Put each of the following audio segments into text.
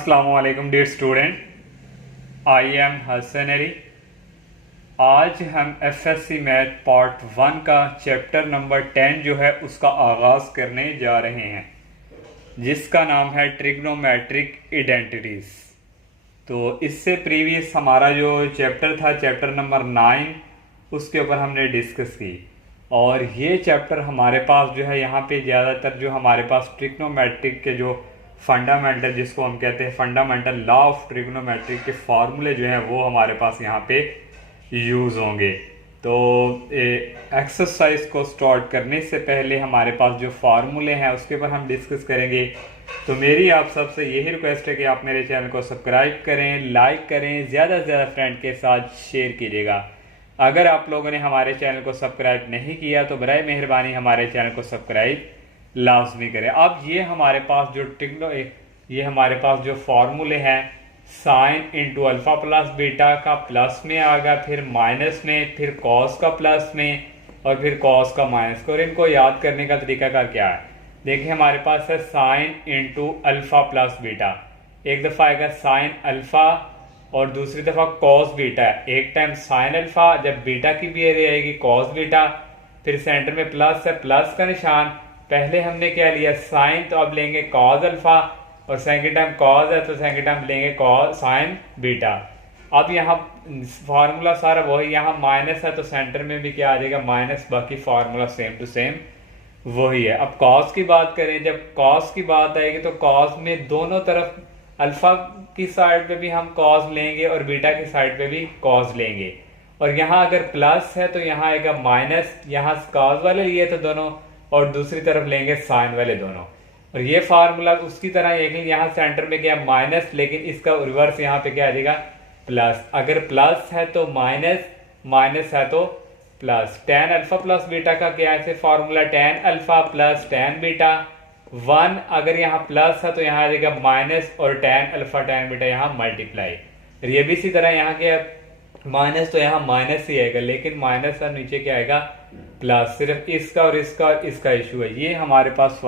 अस्सलामुअलैकुम dear student, I am Hasan Ali. आज हम एफएससी मैथ पार्ट 1 का चैप्टर नंबर 10 जो है उसका आगाज़ करने जा रहे हैं, जिसका नाम है ट्रिग्नोमेट्रिक आइडेंटिटीज़। तो इससे प्रीवियस हमारा जो चैप्टर था, चैप्टर नंबर 9, उसके ऊपर हमने डिस्कस की। और ये चैप्टर हमारे पास जो है यहाँ पे ज़्यादातर जो हमारे पास ट्रिग्नोमेट्रिक के जो फंडामेंटल, जिसको हम कहते हैं फंडामेंटल लॉ ऑफ ट्रिग्नोमेट्रिक के फार्मूले जो हैं वो हमारे पास यहाँ पे यूज़ होंगे। तो एक्सरसाइज को स्टार्ट करने से पहले हमारे पास जो फार्मूले हैं उसके ऊपर हम डिस्कस करेंगे। तो मेरी आप सबसे यही रिक्वेस्ट है कि आप मेरे चैनल को सब्सक्राइब करें, लाइक करें, ज़्यादा से ज़्यादा फ्रेंड के साथ शेयर कीजिएगा। अगर आप लोगों ने हमारे चैनल को सब्सक्राइब नहीं किया तो बराए मेहरबानी हमारे चैनल को सब्सक्राइब लाजमी करें। अब ये हमारे पास जो फार्मूले हैं, sine into alpha plus beta का प्लस में आ गया, फिर माइनस में, फिर कॉस का प्लस में, और फिर कॉस का माइनस का। और इनको याद करने का तरीका क्या है, देखिए हमारे पास है sine into alpha plus beta. एक दफ़ा आएगा साइन अल्फा और दूसरी दफ़ा कॉस बीटा। एक टाइम साइन अल्फा, जब बीटा की भी एरिया आएगी कॉस बीटा, फिर सेंटर में प्लस है, प्लस का निशान। पहले हमने क्या लिया साइन, तो अब लेंगे कॉस अल्फा, और सेकंड टाइम कॉस है तो सेकंड टाइम लेंगे कॉस साइन बीटा। अब यहाँ फार्मूला सारा वही, यहाँ माइनस है तो सेंटर में भी क्या आ जाएगा माइनस, बाकी फार्मूला सेम टू सेम वही है। अब कॉस की बात करें, जब कॉस की बात आएगी तो कॉस में दोनों तरफ अल्फा की साइड पे भी हम कॉस लेंगे और बीटा की साइड पे भी कॉस लेंगे। और यहाँ अगर प्लस है तो यहाँ आएगा माइनस, यहाँ कॉस वाले लिए तो दोनों, और दूसरी तरफ लेंगे साइन वाले दोनों। और ये फार्मूला उसकी तरह, लेकिन यहाँ सेंटर में क्या माइनस, लेकिन इसका रिवर्स यहाँ पे क्या आ जाएगा प्लस। अगर प्लस है तो माइनस, माइनस है तो plus. Tan alpha plus beta का क्या है formula, tan alpha plus tan beta. 1 अगर यहाँ प्लस है तो यहाँ आ जाएगा माइनस, और टेन अल्फा टेन बीटा यहाँ मल्टीप्लाई। और ये भी इसी तरह यहाँ क्या माइनस, तो यहाँ माइनस ही आएगा, लेकिन माइनस और नीचे क्या आएगा प्लस। सिर्फ इसका और इसका इशू है। ये हमारे पास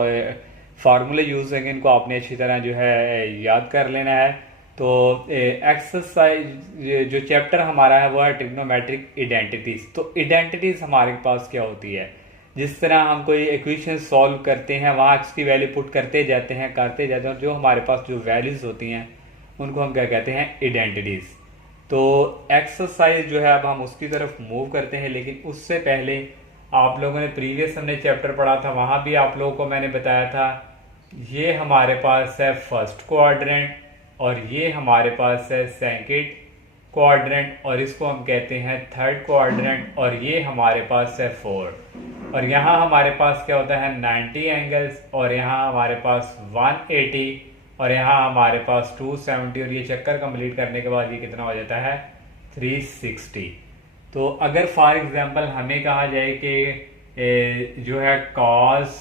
फार्मूले यूज होंगे, इनको आपने अच्छी तरह जो है याद कर लेना है। तो एक्सरसाइज जो चैप्टर हमारा है वो है ट्रिग्नोमेट्रिक आइडेंटिटीज। तो आइडेंटिटीज हमारे पास क्या होती है, जिस तरह हम कोई इक्वेशन सॉल्व करते हैं वहाँ इसकी वैल्यू पुट करते जाते हैं और जो हमारे पास जो वैल्यूज होती हैं उनको हम क्या कहते हैं आइडेंटिटीज। तो एक्सरसाइज जो है अब हम उसकी तरफ मूव करते हैं, लेकिन उससे पहले आप लोगों ने प्रीवियस हमने चैप्टर पढ़ा था, वहाँ भी आप लोगों को मैंने बताया था ये हमारे पास है फर्स्ट क्वाड्रेंट और ये हमारे पास है सेकंड क्वाड्रेंट, और इसको हम कहते हैं थर्ड क्वाड्रेंट, और ये हमारे पास है फोर्थ। और यहाँ हमारे पास क्या होता है 90 एंगल्स, और यहाँ हमारे पास 180, और यहाँ हमारे पास 270, और ये चक्कर कंप्लीट करने के बाद ये कितना हो जाता है 360। तो अगर फॉर एग्जांपल हमें कहा जाए कि जो है cos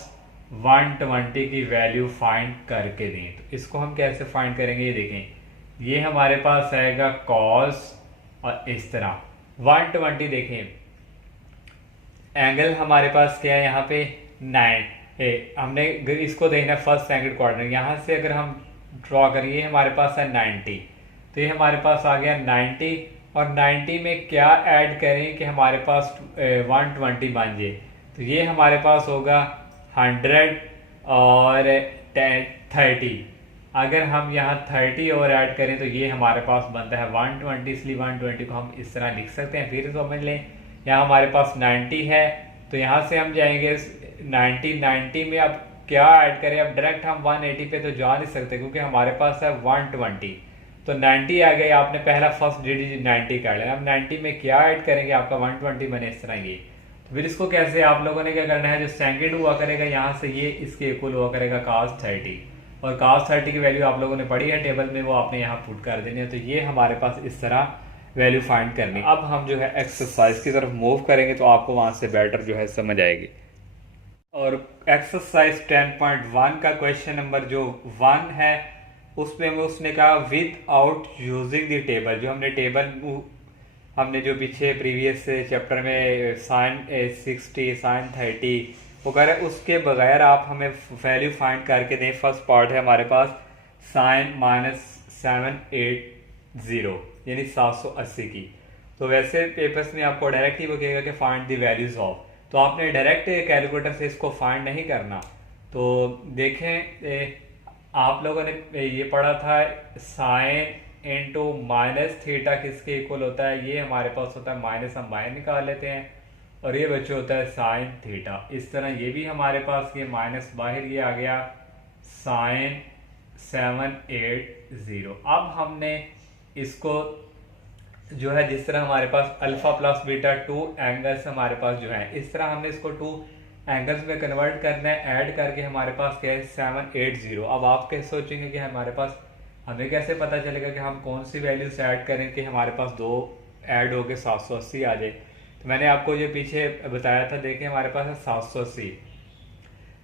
120 की वैल्यू फाइंड करके दें, तो इसको हम कैसे फाइंड करेंगे, ये देखें ये हमारे पास आएगा cos, और इस तरह 120 देखें एंगल हमारे पास क्या है यहाँ पे 9, हमने इसको देखना फर्स्ट सेकंड क्वाड्रेंट। यहाँ से अगर हम ड्रॉ करिए हमारे पास है 90, तो ये हमारे पास आ गया 90, और 90 में क्या ऐड करें कि हमारे पास 120 बन जाए, तो ये हमारे पास होगा 100 और 30। अगर हम यहाँ 30 और ऐड करें तो ये हमारे पास बनता है 120, इसलिए 120 को हम इस तरह लिख सकते हैं। फिर समझ लें यहाँ हमारे पास 90 है, तो यहाँ से हम जाएंगे 90 में अब क्या ऐड करें, अब डायरेक्ट हम 180 पे तो जा नहीं सकते क्योंकि हमारे पास है 120, तो 90 आ गया, आपने पहला फर्स्ट डिजिट 90 कर लिया। अब 90 में क्या ऐड करेंगे, आपका 120 बने इस तरह ये। तो फिर इसको कैसे आप लोगों ने क्या करना है, जो सेकंड हुआ करेगा यहाँ से ये इसके इक्वल हुआ करेगा cos 30, और cos 30 की वैल्यू आप लोगों ने पढ़ी है टेबल में, वो आपने यहाँ पुट कर देनी है। तो ये हमारे पास इस तरह वैल्यू फाइंड करनी। अब हम जो है एक्सरसाइज की तरफ मूव करेंगे तो आपको वहां से बेटर जो है समझ आएगी। और एक्सरसाइज 10.1 का क्वेश्चन नंबर जो 1 है उसमें उसने कहा with out using the table. जो हमने जो पीछे प्रीवियस चैप्टर में साइन 60 साइन 30 वगैरह, उसके बगैर आप हमें वैल्यू फाइंड करके दें। फर्स्ट पार्ट है हमारे पास साइन माइनस 780 यानी 780 की। तो वैसे पेपर्स में आपको डायरेक्ट ही बोलेगा कि फाइंड द वैल्यूज ऑफ, तो आपने डायरेक्ट कैलकुलेटर से इसको फाइंड नहीं करना। तो देखें आप लोगों ने ये पढ़ा था साइन इंटू माइनस थीटा किसके इक्वल होता है, ये हमारे पास होता है माइनस, हम बाहर निकाल लेते हैं और ये बच्चे होता है साइन थीटा। इस तरह ये भी हमारे पास ये माइनस बाहर ये आ गया साइन 780। अब हमने इसको जो है जिस तरह हमारे पास अल्फा प्लस बीटा 2 एंगल्स हमारे पास जो है, इस तरह हमने इसको 2 एंगल्स में कन्वर्ट करना है, ऐड करके हमारे पास क्या है 780। अब आप कैसे सोचेंगे कि हमारे पास, हमें कैसे पता चलेगा कि हम कौन सी वैल्यूज ऐड करें कि हमारे पास दो ऐड होके 780 आ जाए। तो मैंने आपको ये पीछे बताया था, देखिए हमारे पास है 780।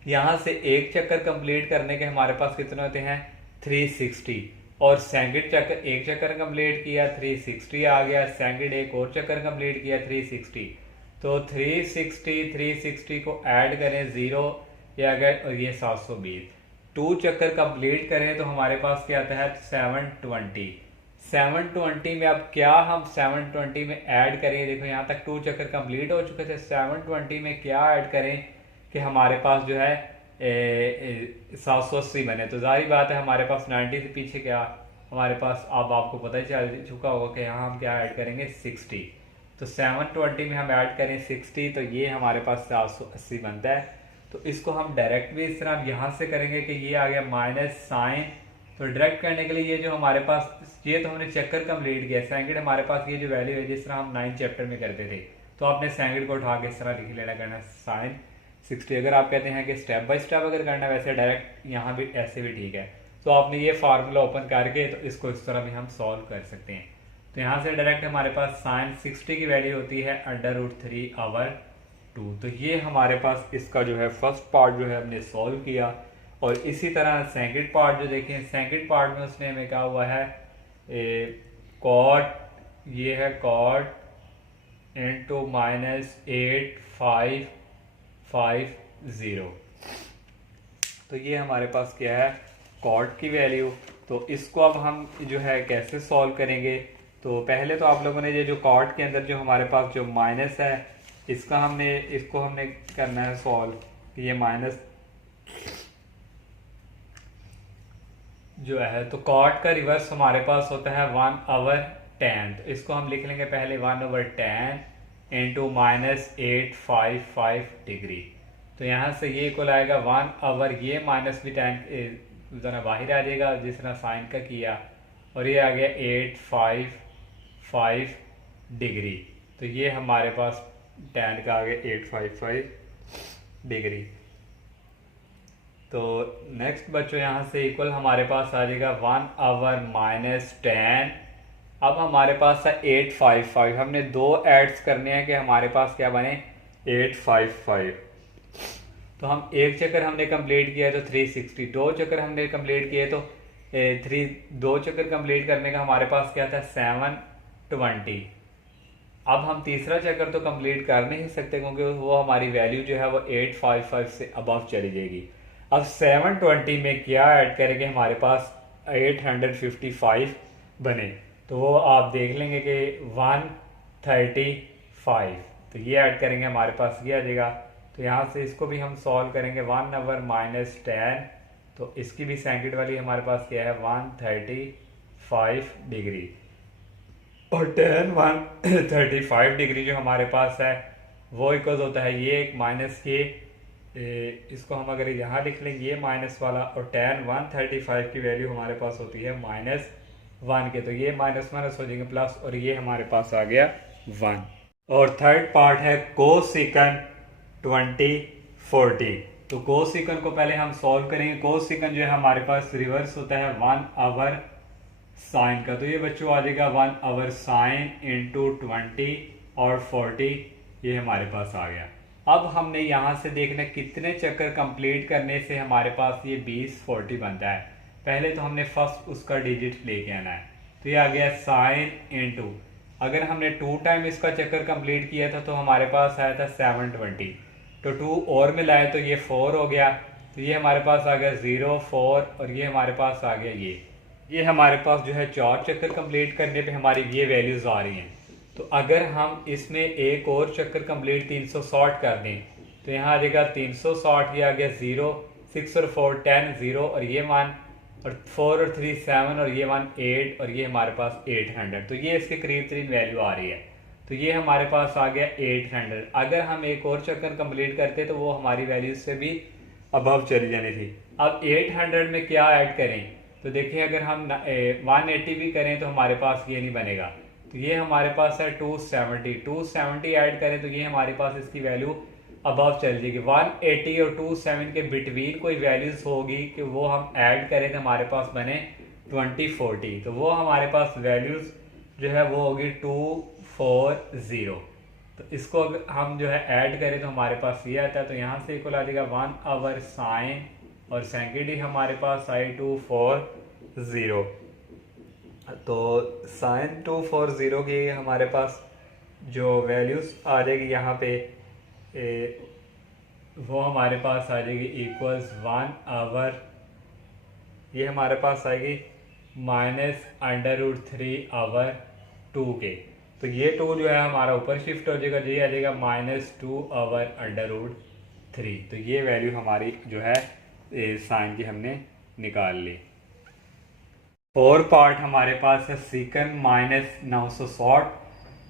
यहाँ से एक चक्कर कंप्लीट करने के हमारे पास कितने होते हैं 360, और सेकंड चक्कर, एक चक्कर कंप्लीट किया 360 आ गया, सेकंड एक और चक्कर कंप्लीट किया 360। तो 360 को ऐड करें 0 ये आ गया और ये 720। 2 चक्कर कंप्लीट करें तो हमारे पास क्या आता है 720। 720 में अब क्या हम 720 में ऐड करें, देखो यहाँ तक 2 चक्कर कंप्लीट हो चुके थे, 720 में क्या ऐड करें कि हमारे पास जो है 780 बने। तो जारी बात है हमारे पास 90 से पीछे क्या हमारे पास, अब आपको पता ही चल चुका होगा कि यहाँ हम क्या ऐड करेंगे 60। तो 720 में हम ऐड करें 60 तो ये हमारे पास 780 बनता है। तो इसको हम डायरेक्ट भी इस तरह यहाँ से करेंगे कि ये आ गया माइनस साइन, तो डायरेक्ट करने के लिए ये जो हमारे पास, ये तो हमने चक्कर कंप्लीट किया, सेकंड हमारे पास ये जो वैल्यू है जिस तरह हम 9 चैप्टर में करते थे, तो आपने सेकंड को उठा के इस तरह लिख लेना, करना साइन 60। अगर आप कहते हैं कि स्टेप बाय स्टेप अगर करना वैसे डायरेक्ट यहाँ भी ऐसे भी ठीक है, तो आपने ये फार्मूला ओपन करके तो इसको इस तरह भी हम सॉल्व कर सकते हैं। तो यहाँ से डायरेक्ट हमारे पास साइन 60 की वैल्यू होती है √3/2। तो ये हमारे पास इसका जो है फर्स्ट पार्ट जो है हमने सॉल्व किया। और इसी तरह सेकंड पार्ट जो देखें, सेकंड पार्ट में उसने हमें कहा हुआ है कॉट, ये है कॉट इंटू -8550। तो ये हमारे पास क्या है कॉट की वैल्यू। तो इसको अब हम जो है कैसे सॉल्व करेंगे, तो पहले तो आप लोगों ने ये जो कॉट के अंदर जो हमारे पास जो माइनस है इसको हमने करना है सॉल्व, कि ये माइनस जो है, तो कॉट का रिवर्स हमारे पास होता है 1/10। तो इसको हम लिख लेंगे पहले 1/10 इंटू -855 डिग्री। तो यहाँ से ये इक्वल आएगा 1/, ये माइनस भी 10 जरा बाहर आ जाएगा जिस तरह साइन का किया, और ये आ गया 855 डिग्री। तो ये हमारे पास tan का आ गया 855 डिग्री। तो नेक्स्ट बच्चों यहाँ से इक्वल हमारे पास आ जाएगा 1/- tan। अब हमारे पास है 855, हमने दो एड्स करने हैं कि हमारे पास क्या बने 855। तो हम एक चक्कर हमने कंप्लीट किया तो 360, दो चक्कर हमने कंप्लीट किए तो दो चक्कर कंप्लीट करने का हमारे पास क्या था 720। अब हम तीसरा चक्कर तो कंप्लीट कर नहीं सकते क्योंकि वो हमारी वैल्यू जो है वो 855 से अबव चली जाएगी। अब 720 में क्या ऐड करेंगे, हमारे पास 855 बने, तो वो आप देख लेंगे कि 135। तो ये ऐड करेंगे हमारे पास ये आ जाएगा। तो यहाँ से इसको भी हम सॉल्व करेंगे 1/- tan। तो इसकी भी सेकंड वाली हमारे पास क्या है 135 डिग्री, और tan 135 डिग्री जो हमारे पास है वो इक्वल होता है ये एक माइनस के, इसको हम अगर यहाँ लिख लेंगे ये माइनस वाला, और tan 135 की वैल्यू हमारे पास होती है -1 के, तो ये माइनस हो जाएंगे प्लस, और ये हमारे पास आ गया 1। और थर्ड पार्ट है कोसेकंड 20/40। तो कोसेकंड को पहले हम सॉल्व करेंगे। कोसेकंड जो है हमारे पास रिवर्स होता है 1/, साइन का, तो ये बच्चों आ जाएगा 1/, साइन इंटू 20 और 40, ये हमारे पास आ गया। अब हमने यहाँ से देखना कितने चक्कर कंप्लीट करने से हमारे पास ये 20/40 बनता है। पहले तो हमने फर्स्ट उसका डिजिट लेके आना है, तो ये आ गया साइन इंटू, अगर हमने 2 टाइम इसका चक्कर कंप्लीट किया था तो हमारे पास आया था 720, तो 2 और में लाए तो ये 4 हो गया, तो ये हमारे पास आ गया 0 4, और ये हमारे पास आ गया ये ये हमारे पास जो है 4 चक्कर कंप्लीट करने पे हमारी ये वैल्यूज आ रही हैं। तो अगर हम इसमें एक और चक्कर कंप्लीट 360 कर दें तो यहाँ आ जाएगा 360, ये आ गया 0, 6 और 4 10, 0 और ये 1 और 4 और 3 7 और ये 1 8 और ये हमारे पास 800। तो ये इसके करीब तरीन वैल्यू आ रही है। तो ये हमारे पास आ गया 800। अगर हम एक और चक्कर कंप्लीट करते तो वो हमारी वैल्यू से भी अबव चली जानी थी। अब 800 में क्या ऐड करें, तो देखिए अगर हम 180 भी करें तो हमारे पास ये नहीं बनेगा। तो ये हमारे पास है 270 ऐड करें तो ये हमारे पास इसकी वैल्यू अबव चल जाएगी। 180 और 27 के बिटवीन कोई वैल्यूज होगी कि वो हम ऐड करें तो हमारे पास बने 2040। तो वो हमारे पास वैल्यूज जो है वो होगी 240। तो इसको अगर हम जो है ऐड करें तो हमारे पास ये आता है। तो यहाँ से इक्वल आ जाएगा 1 आवर साइन और सेकेंड ही हमारे पास आई 240। तो साइन 240 की हमारे पास जो वैल्यूज आ जाएगी यहाँ पे वो हमारे पास आ जाएगी इक्वल्स 1 आवर, ये हमारे पास आएगी -√3 आवर 2 के। तो ये 2 जो है हमारा ऊपर शिफ्ट हो जाएगा, ये आ जाएगा -2 आवर √3। तो ये वैल्यू हमारी जो है साइन की हमने निकाल ली। और पार्ट हमारे पास है सीकन -960।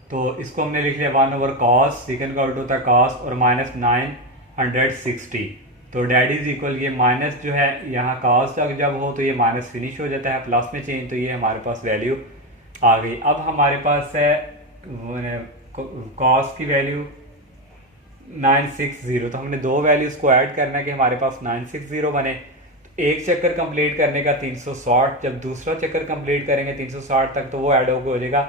तो इसको हमने लिख लिया 1 ओवर कॉस, सीकन का उल्टा होता है कॉस और -960। तो डैट इज इक्वल, ये माइनस जो है यहाँ कॉस तक जब हो तो ये माइनस फिनिश हो जाता है प्लस में चेंज। तो ये हमारे पास वैल्यू आ गई। अब हमारे पास है कॉस की वैल्यू 960। तो हमने दो वैल्यूज को ऐड करना है कि हमारे पास 960 बने। तो एक चक्कर कंप्लीट करने का 360, जब दूसरा चक्कर कंप्लीट करेंगे 360 तक तो वो ऐड हो जाएगा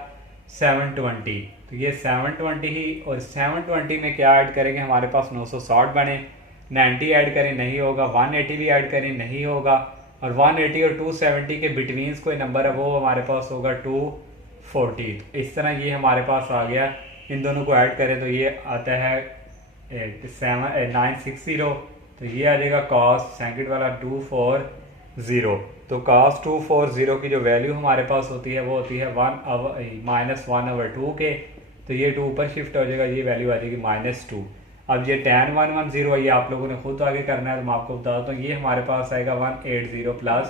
720। तो ये 720 ही, और 720 में क्या ऐड करेंगे, हमारे पास 960 बने। 90 ऐड करें नहीं होगा, 180 भी ऐड करें नहीं होगा, और 180 और 270 के बिटवीन्स कोई नंबर है वो हमारे पास होगा 240। तो इस तरह ये हमारे पास आ गया। इन दोनों को ऐड करें तो ये आता है 960। तो ये आ जाएगा कॉस सेकंड वाला 240। तो कॉस 240 की जो वैल्यू हमारे पास होती है वो होती है -1/2 के। तो ये 2 ऊपर शिफ्ट हो जाएगा, ये वैल्यू आ जाएगी -2। अब ये tan 110 है, ये आप लोगों ने खुद आगे करना है। तो मैं आपको बता दूँ ये हमारे पास आएगा 180 प्लस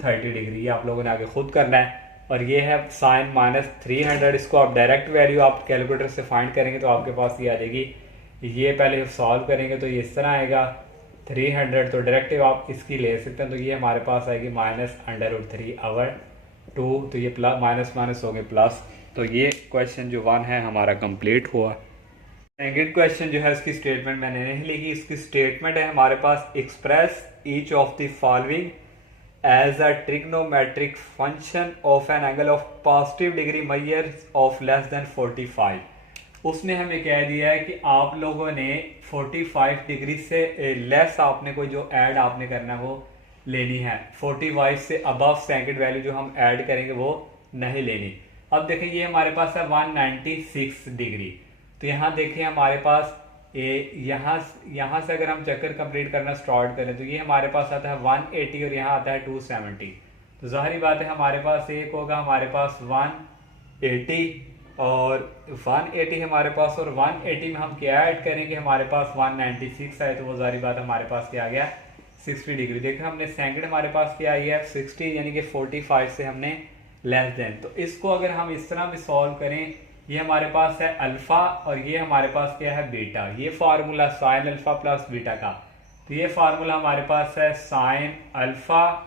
30 डिग्री, ये आप लोगों ने आगे खुद करना है। और ये है साइन -300। इसको आप डायरेक्ट वैल्यू आप कैलकुलेटर से फाइंड करेंगे तो आपके पास ये आ जाएगी। ये पहले सॉल्व करेंगे तो ये इस तरह आएगा 300। तो डायरेक्टिव आप इसकी ले सकते हैं। तो ये हमारे पास आएगी -√3/2। तो ये प्लस माइनस माइनस हो गए प्लस। तो ये क्वेश्चन जो 1 है हमारा कंप्लीट हुआ। सेकंड क्वेश्चन जो है इसकी स्टेटमेंट मैंने नहीं लिखी। इसकी स्टेटमेंट है हमारे पास express each of the following as a trigonometric function of an angle of positive degree measure of less than 45। उसने हमें कह दिया है कि आप लोगों ने 45 डिग्री से लेस आपने कोई जो ऐड आपने करना है वो लेनी है। 45 से अबव सेकंड वैल्यू जो हम ऐड करेंगे वो नहीं लेनी। अब देखें ये हमारे पास है 196 डिग्री। तो यहाँ देखें हमारे पास यहाँ से अगर हम चक्कर कंप्लीट करना स्टार्ट करें तो ये हमारे पास आता है 180 और यहाँ आता है 270। तो जाहिर बात है हमारे पास एक होगा हमारे पास 180 और 180 हमारे पास, और 180 में हम क्या ऐड करेंगे, हमारे पास 196 आए तो वो जाहिर बात हमारे पास क्या आ गया 60 डिग्री। देखिए हमने सेकंड हमारे पास क्या आई है 60, यानी कि 45 से हमने लेस देन। तो इसको अगर हम इस तरह में सॉल्व करें, ये हमारे पास है अल्फा और ये हमारे पास क्या है बीटा। ये formula sine alpha plus beta का। तो ये फार्मूला हमारे पास है साइन अल्फा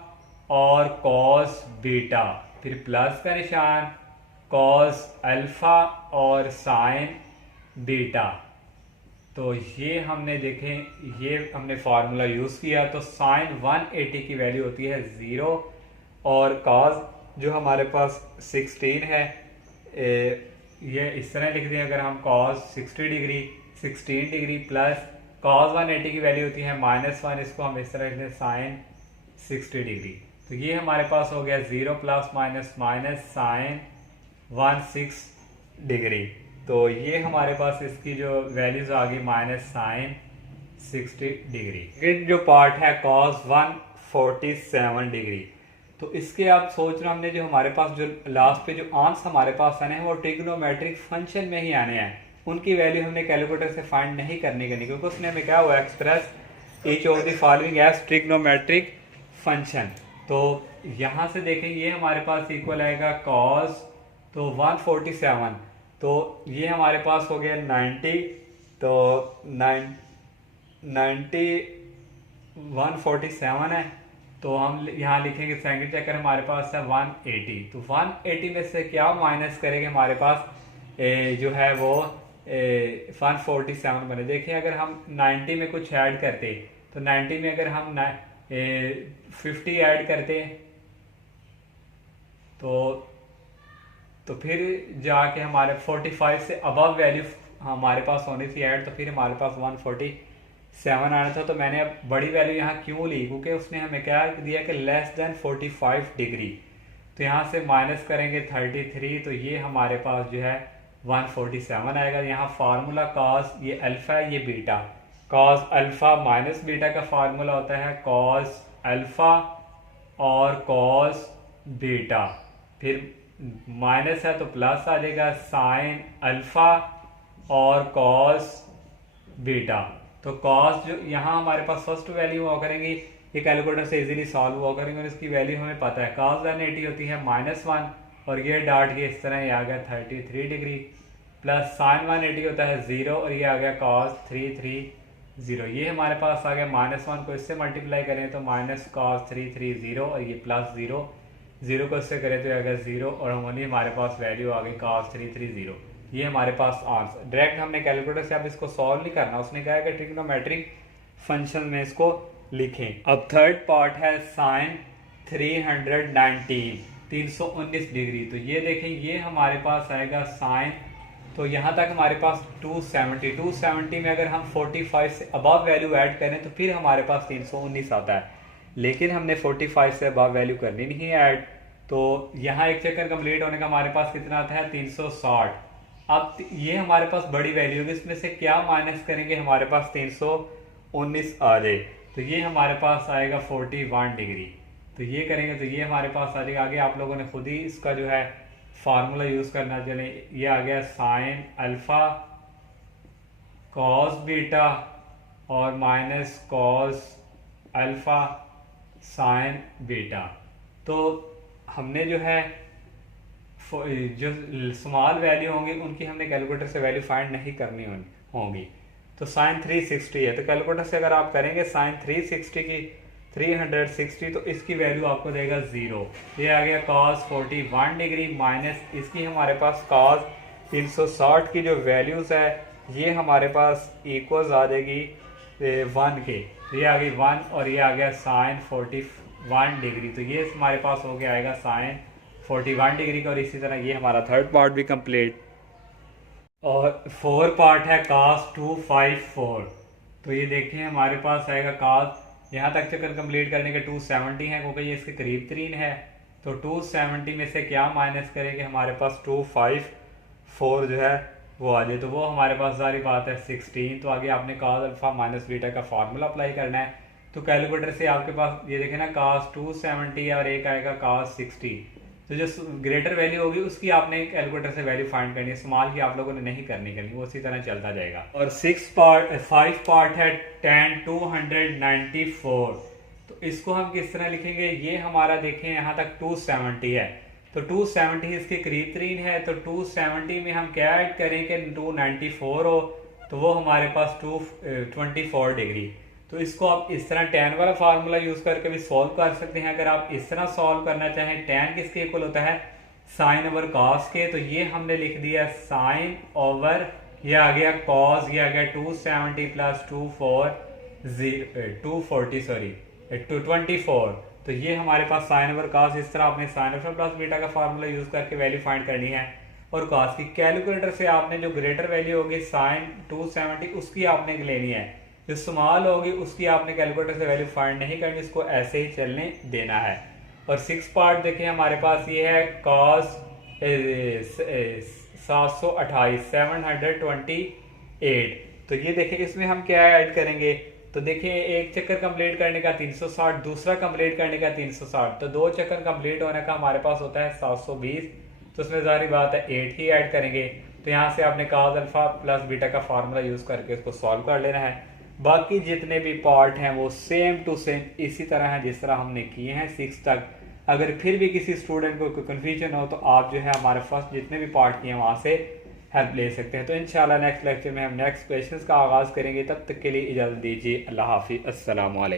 और कॉस बीटा, फिर प्लस का निशान कॉस अल्फा और साइन बीटा। तो ये हमने देखें ये हमने फार्मूला यूज किया। तो साइन 180 की वैल्यू होती है 0 और कॉस जो हमारे पास 16 है ये इस तरह लिख दें अगर हम cos 16 डिग्री प्लस cos 180 की वैल्यू होती है -1, इसको हम इस तरह लिख दें साइन 60 डिग्री। तो ये हमारे पास हो गया 0 plus minus minus sine 16 degree. तो ये हमारे पास इसकी जो वैल्यूज आ गई माइनस साइन 60 डिग्री। जो पार्ट है cos 147 डिग्री। तो इसके आप सोच रहे हमने जो हमारे पास जो लास्ट पे जो आंस हमारे पास आने हैं वो ट्रिग्नोमेट्रिक फंक्शन में ही आने हैं, उनकी वैल्यू हमने कैलकुलेटर से फाइंड नहीं करनी क्योंकि उसने हमें क्या हुआ express each of the following as trigonometric function. तो यहाँ से देखें ये हमारे पास इक्वल आएगा कॉस तो 147, तो ये हमारे पास हो गया 90, तो 147 है, तो हम यहाँ लिखेंगे सेकंड चक्कर हमारे पास है 180, तो 180 में से क्या माइनस करेंगे हमारे पास जो है वो 147 बने। देखिए अगर हम 90 में कुछ ऐड करते तो 90 में अगर हम 50 ऐड करते तो फिर जाके हमारे 45 से अबव वैल्यू हमारे पास होनी थी ऐड, तो फिर हमारे पास 147 आना था। तो मैंने अब बड़ी वैल्यू यहाँ क्यों ली, क्योंकि उसने हमें क्या दिया कि लेस देन 45 डिग्री, तो यहाँ से माइनस करेंगे 33, तो ये हमारे पास जो है 147 आएगा। यहाँ फार्मूला कॉस ये अल्फा है ये beta, cos alpha minus beta का फार्मूला होता है कॉस अल्फा और कॉस बीटा, फिर माइनस है तो प्लस आ जाएगा साइन अल्फा और कॉस बीटा। तो कॉस जो यहाँ हमारे पास फर्स्ट वैल्यू हुआ करेंगी ये कैलकुलेटर से इजीली सॉल्व हुआ करेंगे और इसकी वैल्यू हमें पता है कॉस 180 होती है -1 और ये डाट ये इस तरह ये आ गया 33 डिग्री, प्लस साइन 180 होता है 0 और ये आ गया कॉस 330, ये हमारे पास आ गया -1 को इससे मल्टीप्लाई करें तो माइनस कॉस 330 और ये प्लस 0 को इससे करें तो आ गया 0 और हमारे पास वैल्यू आ गई कॉस 330। ये हमारे पास आंसर डायरेक्ट हमने कैलकुलेटर से अब इसको सॉल्व नहीं करना, उसने कहा कि ट्रिग्नोमेट्रिक फंक्शन में इसको लिखें। अब थर्ड पार्ट है साइन 319 डिग्री, तो ये देखें ये हमारे पास आएगा साइन, तो यहाँ तक हमारे पास 270 में अगर हम 45 से अबव वैल्यू ऐड करें तो फिर हमारे पास 319 आता है, लेकिन हमने 45 से अबव वैल्यू करनी नहीं है ऐड, तो यहाँ एक चक्कर कंप्लीट होने का हमारे पास कितना आता है 360। अब ये हमारे पास बड़ी वैल्यू होगी, इसमें से क्या माइनस करेंगे हमारे पास 319 आ जाए, तो ये हमारे पास आएगा 41 डिग्री, तो ये करेंगे तो ये हमारे पास आ जाएगा। आगे आप लोगों ने खुद ही इसका जो है फार्मूला यूज करना, चले ये आ गया साइन अल्फा कॉस बीटा और minus cos alpha sign beta. तो हमने जो है जो स्मॉल वैल्यू होंगी उनकी हमने कैलकुलेटर से वैल्यू फाइंड नहीं करनी होंगी। तो साइन 360 है, तो कैलकुलेटर से अगर आप करेंगे साइन 360 की 360 तो इसकी वैल्यू आपको देगा 0, ये आ गया कॉस 41 डिग्री माइनस इसकी हमारे पास कॉस 360 की जो वैल्यूज है ये हमारे पास इक्वल्स आ जाएगी 1 के, तो ये आ गई 1 और ये आ गया साइन 41 डिग्री, तो ये हमारे पास हो गया आएगा साइन 41 डिग्री का। और इसी तरह ये हमारा थर्ड पार्ट भी कंप्लीट। और फोर्थ पार्ट है cos 254, तो ये देखें हमारे पास आएगा cos, यहाँ तक चक्कर कंप्लीट करने के 270 है क्योंकि ये इसके करीब तरीन है, तो 270 में से क्या माइनस करेंगे हमारे पास 254 जो है वो आ जाए, तो वो हमारे पास सारी बात है 16। तो आगे आपने cos अल्फा माइनस बीटा का फार्मूला अप्लाई करना है, तो कैलकुलेटर से आपके पास ये देखें ना cos 270 और एक आएगा cos 60, तो जो ग्रेटर वैल्यू होगी उसकी आपने कैलकुलेटर से वैल्यू फाइंड करनी है, स्मॉल की आप लोगों ने नहीं करनी वो उसी तरह चलता जाएगा। और 5 पार्ट है tan 294, तो इसको हम किस तरह लिखेंगे, ये हमारा देखें यहाँ तक 270 है, तो 270 इसके करीब तरीन है, तो 270 में हम क्या ऐड करें कि 294 हो, तो वो हमारे पास 224 डिग्री। तो इसको आप इस तरह tan वाला फार्मूला यूज करके भी सॉल्व कर सकते हैं। अगर आप इस तरह सॉल्व करना चाहें, tan किसके इक्वल होता है साइन ओवर कॉस के, तो ये हमने लिख दिया साइन ओवर ये आ गया कॉस, ये आ गया 270 प्लस 224, तो ये हमारे पास साइन ओवर कॉस। इस तरह आपने साइन ओवर प्लस बीटा का फार्मूला यूज करके वैल्यू फाइंड करनी है। और कॉस की कैलकुलेटर से आपने जो ग्रेटर वैल्यू होगी साइन 270 उसकी आपने लेनी है, जो स्मॉल होगी उसकी आपने कैलकुलेटर से वैल्यू फाइंड नहीं करनी, इसको ऐसे ही चलने देना है। और 6 पार्ट देखें हमारे पास ये है cos 728, तो ये देखें इसमें हम क्या ऐड करेंगे, तो देखिए एक चक्कर कंप्लीट करने का 360, दूसरा कंप्लीट करने का 360, तो दो चक्कर कंप्लीट होने का हमारे पास होता है 720। तो उसमें जारी बात है 8 ही ऐड करेंगे। तो यहाँ से आपने काज अल्फा प्लस बीटा का फार्मूला यूज करके उसको सॉल्व कर लेना है। बाकी जितने भी पार्ट हैं वो सेम टू सेम इसी तरह हैं जिस तरह हमने किए हैं 6 तक। अगर फिर भी किसी स्टूडेंट को कोई कन्फ्यूजन हो तो आप जो है हमारे फर्स्ट जितने भी पार्ट किए हैं वहाँ से हेल्प ले सकते हैं। तो इंशाल्लाह नेक्स्ट लेक्चर में हम नेक्स्ट क्वेश्चंस का आगाज़ करेंगे। तब तक के लिए इजाज़त दीजिए। अल्लाह हाफिज़। अस्सलाम वालेकुम।